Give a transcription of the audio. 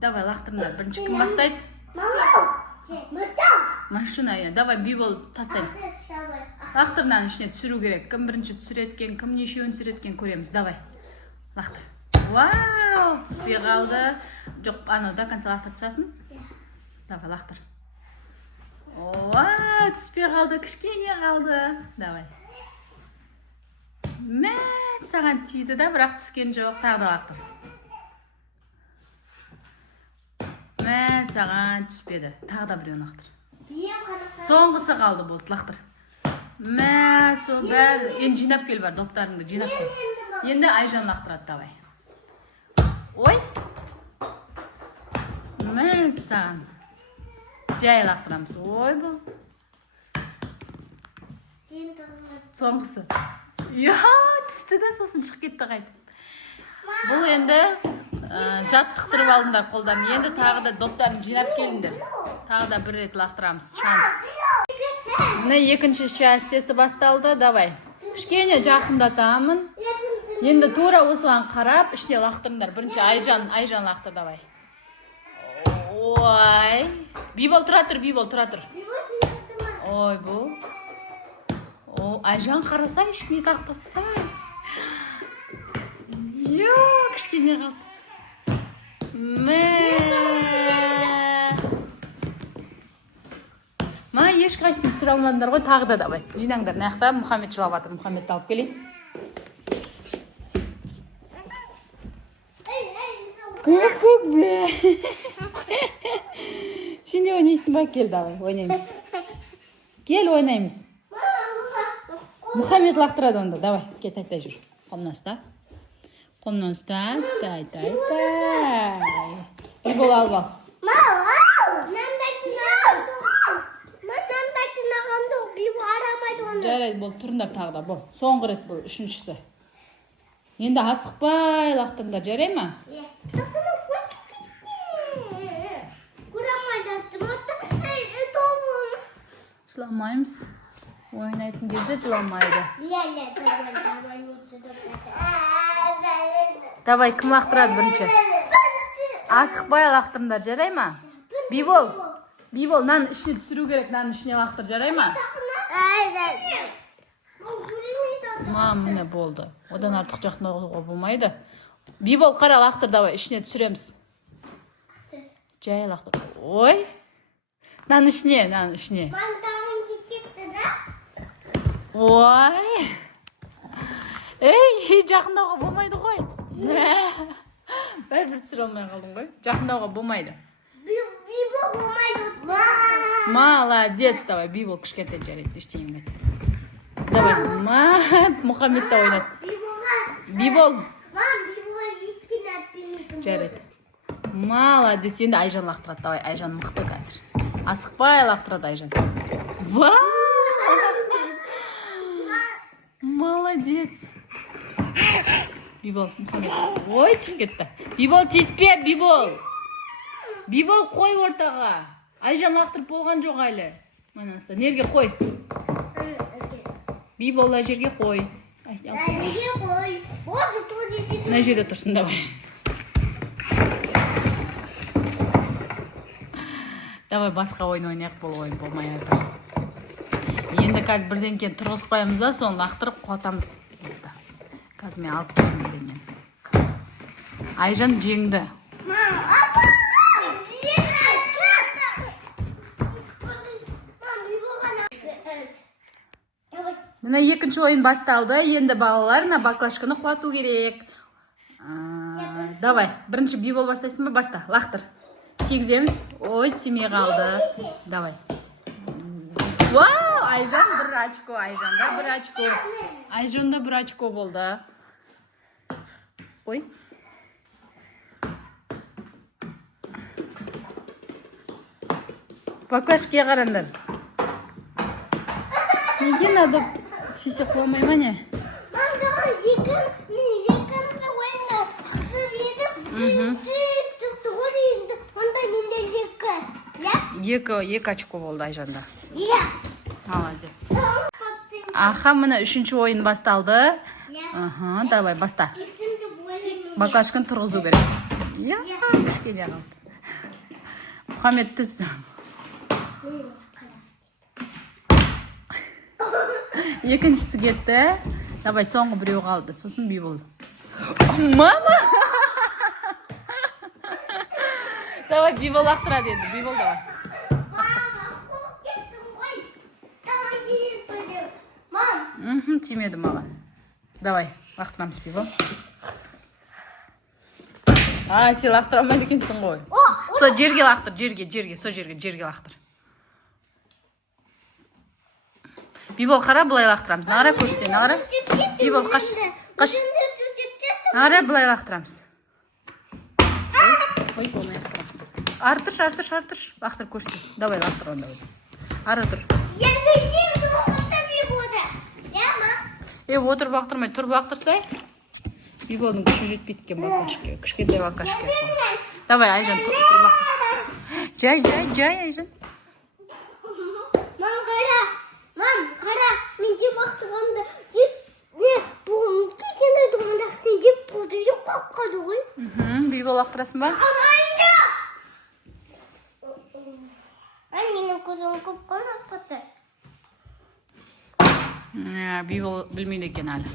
Давай, лақтырыңдар. Бірінші кім бастайды? Машина, давай, бибол тастаймыз. Лақтырынан ішіне түсіру керек. Кім бірінші түсіреткен, кім нешеуін түсіреткен көреміз. Давай, лақтыр. Вау, түспей қалды. Жоқ, анау до конца лақтырып тастасын. Давай, лақтыр. Вау, түспей қалды, кішкене қалды. Давай. Мә, саған тиді да, бірақ түскен жоқ. Тағы да лақтыр. Мә, саған түспеді. Тағы да біреуін лақтыр. Соңғысы қалды болды, лақтыр. Мә, сол бәрі. Енді жинап кел бар, доптарыңды жинап кел. Енді Айжан лақтырады, давай. Ой. Мә, саған. Жай лақтырамыз. Ой, бұл. Соңғысы. Я, түсті да, сосын шығып кетті қайтып. Бұл енді жаттықтырып алдыңдар қолдан. Енді тағы да доптарын жинап келіңдер. Тағы да бір рет лақтырамыз. Шанс. Міне екінші частесі басталды. Давай. Кішкене жақындатамын. Енді тура осыған қарап, ішіне лақтырыңдар. Бірінші Айжан лақтыр, давай. Ой. Бибол тұра тұр, бибол тұра тұр. Ой, бұл. Айжан қарасай, ішіне тақтысай. Йоу, кішкене қалды. Ма, ешқайсысын түсіре алмадыңдар ғой, тағы да давай. Жинаңдар, наяқта Мұхаммед жылап жатыр. Мұхаммедті алып келейін. Көк бе. Сен де ойнайсың ба? Кел, давай, ойнаймыз. Кел, ойнаймыз. Мұхаммед лақтырады онда, давай. Кет, тай-тай жүр. Қолымнан ұста. Қолымнан ұста. Тай-тай. Бибол алып ал. Жарайды, бол, тұрындар тағы да, бол. Соңғы рет бол, үшіншісі. Енді асықпай лақтырыңдар, жарай ма? Жыламаймыз. Ойнайтын кезде жыламайды. Давай, кім лақтырады бірінші? Асықпай лақтырыңдар, жарай ма? Бибол, нан ішіне түсіру керек, нан ішіне лақтыр, жарай ма? Міне болды. Одан артық жақындауға болмайды. Бибол, қара лақтыр, давай, ішіне түсіреміз. Жай лақтыр. Ой. Нан ішіне. Ой. Ей, жақындауға болмайды ғой. Бәрібір түсіре алмай қалдың ғой. Жақындауға болмайды. Бибол болмайды. Молодец, давай, бибол кішкентай жарайды, ештеңе. Давай, Мұхаммедті ойнат. Бибол. Жарайды. Молодец, енді Айжан лақтырады, давай, Айжан мықты қазір. Асықпай лақтырады Айжан. Вау! Молодец. Бибол, Мұхаммед. Ой, шығып кетті. Бибол, тиіспе, бибол. Бибол, қой ортаға. Айжан лақтырып болған жоқ әлі. Манасында, нерге қой. Бибол, жерге қой. Жерге қой. Мына жерде тұрсын, давай. Давай, басқа ойын ойнайық, бұл ойын болмай жатыр. Енді қазір бірден кейін тұрғызып қоямыз да, соны лақтырып қуатамыз. Қазір мен алып қойдым бірден. Айжан жеңді. Мына екінші ойын басталды. Енді балаларына баклажканы құлату керек. Давай, бірінші бибол бастайсың ба? Баста, лақтыр. Тегіземіз. Ой, тимей қалды. Давай. Вау, Айжан бір очко, Айжанда бір очко. Айжанда бір очко болды. Ой. Баклажкеге қараңдар. Неге надо сесе құламай ма не? Екі очко болды Айжанда. Молодец. Аха, мына 3-ші ойын басталды. Аха, давай, баста. Баклажканы тұрғызу керек. Я, кішкене қалды. Мұхаммед түс. Екіншісі кетті. Давай, соңғы біреу қалды. Сосын Бибол. Мама! Давай, Бибол лақтыра деді. Бибол, давай. Тимеді маған. Давай, лақтырамыз Бибол. Сен лақтыра алмайды екенсің ғой. Со жерге лақтыр, жерге, со жерге лақтыр. Бибол, қара, бұлай лақтырамыз. Нағара көрсетен, нағара. Бибол, қаш. Нағара, бұлай лақтырамыз. Ой, болмай лақтырамыз. Артырш. Лақтыр көрсетен. Давай, лақтыр онда өзім. Ары тұр. Отыр бақтырмай, тұр бақтырсай. Биболдың күші жетпейді екен баклажкаға. Кішкентай баклажкаға. Давай, Айжан, тұр бақтыр. Жай, Айжан. Мам, қара, мен де бақтығамда бұл кекенді домындақтың деп болды, жоқ қаққады ғой. Бибол лақтырасың ба? Менің көзім көп қана қаты. Бибол білмейді екен әлі.